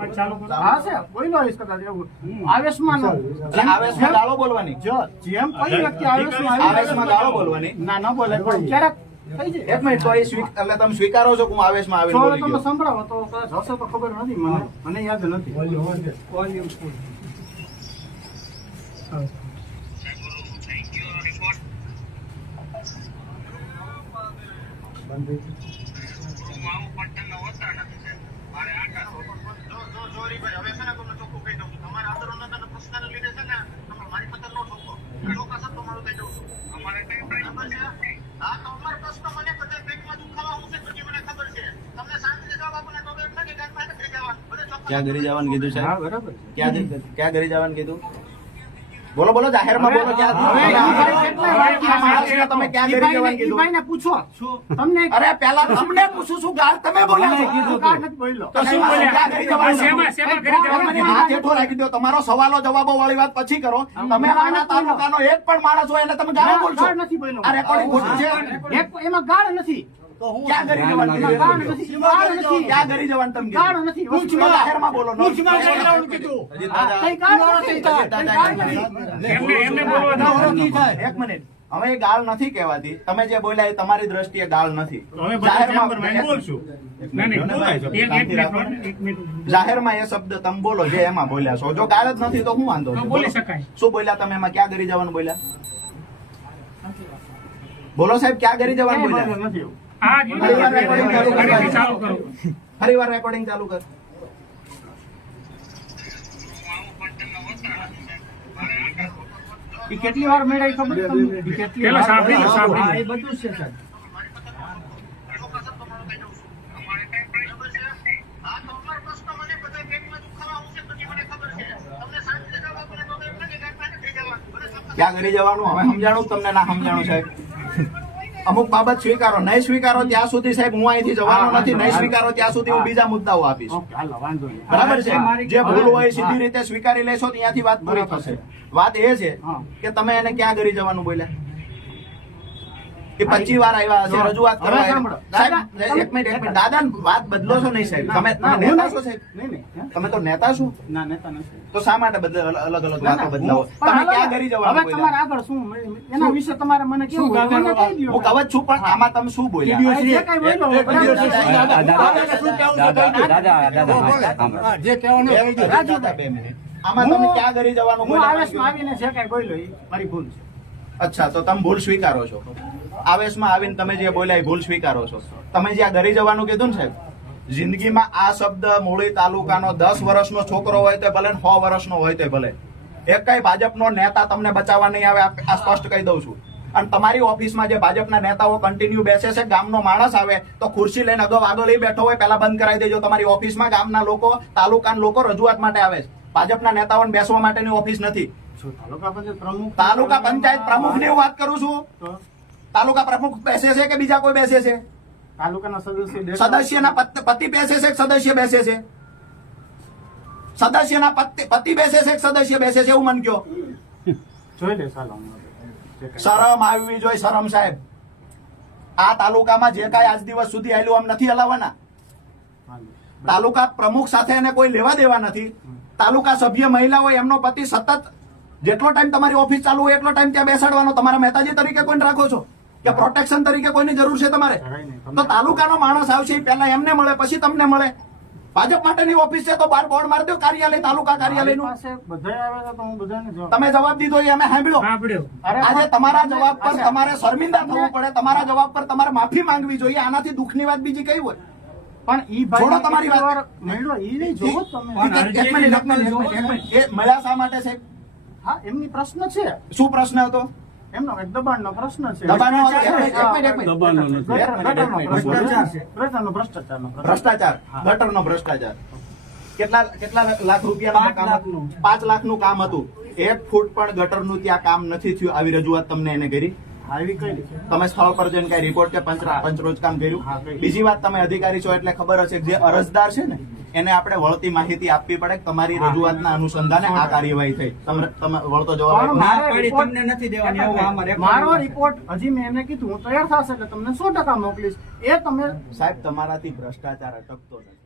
હા છે બોલો કદાચ એવું આવેશમાં આવેશમાં ગાળો બોલવાની જેમ કોઈ વ્યક્તિ આવેશમાં ગાળો બોલવાની ના ન બોલે પણ ક્યારેક થઈ જાય. એક મિનિટ તો એ એટલે તમે સ્વીકારો છો કે હું આવેશમાં આવીને બોલી તમે ગયો? સંભળાવો તો કદાચ હશે તો ખબર નથી મને યાદ નથી. ક્યાં ઘરે જવાનું કીધું હા સાહેબ? બરાબર. ક્યાં ઘરે જવાનું કીધું? બોલો બોલો જાહેરમાં બોલો. ક્યાં તમે ક્યાં ઘરે જવાનું કીધું? ભાઈને પૂછો તમને અરે પેલા તમને પૂછું છું, ગાળ તમે બોલ્યા છો. નથી બોલ્યો. તો શું બોલ્યા? ક્યાં ઘરે જવાનું? મને હાથ હેઠો રાખી દો. તમારો સવાલો જવાબો વાળી વાત પછી કરો. તમે આના તાલુકાનો એક પણ માણસ હોય એટલે તમે ગાળ બોલશો. ગાળ નથી બોલ્યો. આ રેકોર્ડિંગ ખોટું છે. એમાં ગાળ નથી. ક્યાં ઘરે જવાનું કીધું? ગાળ નથી. ગાળ નથી. ક્યાં ઘરે જવાનું તમે ગાળ કીધું? નથી. પૂછમાં જાહેરમાં બોલો. કઈ ગાળ નથી. એક મિનિટ, હવે એ ગાળ નથી કહેવાતી. તમે જે બોલ્યા એ તમારી દ્રષ્ટિએ ગાળ નથી. જાહેરમાં એ શબ્દ તમે બોલો જે એમાં બોલ્યા છો. જો ગાળ જ નથી તો હું વાંધો છે? બોલી શકાય. શું બોલ્યા તમે એમાં? ક્યાં ઘરે જવાનું બોલ્યા? બોલો સાહેબ, ક્યાં ઘરે જવાનું બોલ્યા? નથી. ફરી વાર રેકોર્ડિંગ ચાલુ કર. ઈ કેટલી વાર મેળાઈ ખબર તમને? ઈ કેટલી વાર હા, એ બધું છે સાહેબ. ક્યાં ઘરે જવાનું હવે સમજાણું તમને? ના સમજાણું સાહેબ? અમુક બાબત સ્વીકારો. નહીં સ્વીકારો ત્યાં સુધી સાહેબ હું અહીંથી જવાનો નથી. નહીં સ્વીકારો ત્યાં સુધી હું બીજા મુદ્દાઓ આપીશ. ઓકે, હાલો, વાંધો નહીં. બરાબર છે? જે ભૂલ હોય સીધી રીતે સ્વીકારી લેશો ત્યાંથી વાત પૂરી થશે. વાત એ છે કે તમે એને ક્યાં ઘરે જવાનું બોલ્યા? કે 25 વાર આવ્યા હશે રજૂઆત કરવા. સાહેબ એક મિનિટ, દાદા વાત બદલો છો નહીં સાહેબ? તમે નેતા છો સાહેબ? તમે તો નેતા છો. ના, નેતા નથી. તો શા માટે અલગ અલગ વાતો બદલાવો? તમે ક્યાં ઘરે જવાનું હવે બોલ્યા? તમારે આગળ શું એના વિશે તમારે મને કેવું હોય? મને કહી દ્યો. હું કવચ છું પણ આમાં તમે શું બોલ્યા? જે કાંઈ બોલ્યો હોય, બરાબર છે. જે કહેવાનું કહી દો. દાદા, 2 મિનિટ. આમાં તમે ક્યાં ઘરે જવાનું હું બોલ્યા? આવેશમાં આવીને જે કાંઈ બોલ્યો એ મારી ભૂલ છે. અચ્છા, તો તમે ભૂલ સ્વીકારો છો? આવેશમાં આવીને તમે જે બોલ્યા એ ભૂલ સ્વીકારો છો? તમે જ્યાં ઘરે જવાનું કીધું ને સાહેબ, જિંદગીમાં આ શબ્દ મૂળી તાલુકાનો 10 વર્ષનો છોકરો હોય તો ભલે 100 વર્ષનો હોય તો ભલે, એક કઈ ભાજપનો નેતા તમને બચાવવા નહીં આવે. આ સ્પષ્ટ કહી દઉં છું. અને તમારી ઓફિસમાં જે ભાજપના નેતાઓ કન્ટિન્યુ બેસે છે, ગામનો માણસ આવે તો ખુરશી લઈને આગળ લઈ બેઠો હોય પેલા બંધ કરાવી દેજો. તમારી ઓફિસમાં ગામના લોકો, તાલુકાના લોકો રજૂઆત માટે આવે છે. ભાજપના નેતાઓને બેસવા માટેની ઓફિસ નથી. તાલુકા પંચાયત પ્રમુખ ની વાત કરું છું. તાલુકા પ્રમુખ બેસે છે કે બીજા કોઈ બેસે છે? તાલુકાના સદસ્યના પતિ બેસે છે કે સદસ્ય બેસે છે? સદસ્યના પતિ બેસે છે કે સદસ્ય બેસે છે? એવું મન કયો. જોઈ લે ચાલો. શરમ આવવી જોઈએ. શરમ સાહેબ. આ તાલુકામાં જે કાંઈ આજ દિવસ સુધી આવેલું આમ નથી હલાવવાના. તાલુકા પ્રમુખ સાથે એને કોઈ લેવા દેવા નથી. તાલુકા સભ્ય મહિલા હોય એમનો પતિ સતત જેટલો ટાઈમ તમારી ઓફિસ ચાલુ હોય એટલો ટાઈમ ત્યાં બેસાડવાનો. તમારા મહેતાજી તરીકે કોઈને રાખો છો કે પ્રોટેક્શન તરીકે કોઈની જરૂર છે તમારે? તો તાલુકાનો માણસ આવશે પહેલા એમને મળે પછી તમને મળે. ભાજપ માટેની ઓફિસ છે તો બાર બોર્ડ મારી દો કાર્યાલય, તાલુકા કાર્યાલયનું. તમે જવાબ દીધો એ અમે સાંભળ્યો. આજે તમારા જવાબ પર તમારે શર્મિંદા થવું પડે. તમારા જવાબ પર તમારે માફી માંગવી જોઈએ. આનાથી દુઃખની વાત બીજી કઈ હોય? પણ ઈ છોડો તમારી વાત. મળ્યો ઈ નહીં જોવો તમે. એક મિનિટ. એ મળ્યા શા માટે છે? હા, એમની પ્રશ્ન છે. શું પ્રશ્ન હતો એમનો એક દબાણનો પ્રશ્ન છે. દબાણનો ભ્રષ્ટાચાર, ગટરનો ભ્રષ્ટાચાર. કેટલા લાખ રૂપિયાનું કામ હતું? 5 લાખનું કામ હતું. 1 ફૂટ પણ ગટરનું ત્યાં કામ નથી થયું. આવી રજૂઆત તમને એને કરી? આવી કઈ તમે સ્થળ પર જઈને કઈ રિપોર્ટ કે પંચરોજ કામ કર્યું? બીજી વાત, તમે અધિકારી છો એટલે ખબર હશે જે અરજદાર છે ને એને આપણે વળતી માહિતી આપવી પડે. તમારી રજૂઆતના અનુસંધાને આ કાર્યવાહી થઈ. તમે વળતો જવાબ તમને નથી દેવાની. મારો રિપોર્ટ હજી મેં એને કીધું હું તૈયાર થશે એટલે તમને 100% મોકલીશ. એ તમે સાહેબ તમારાથી ભ્રષ્ટાચાર અટકતો નથી.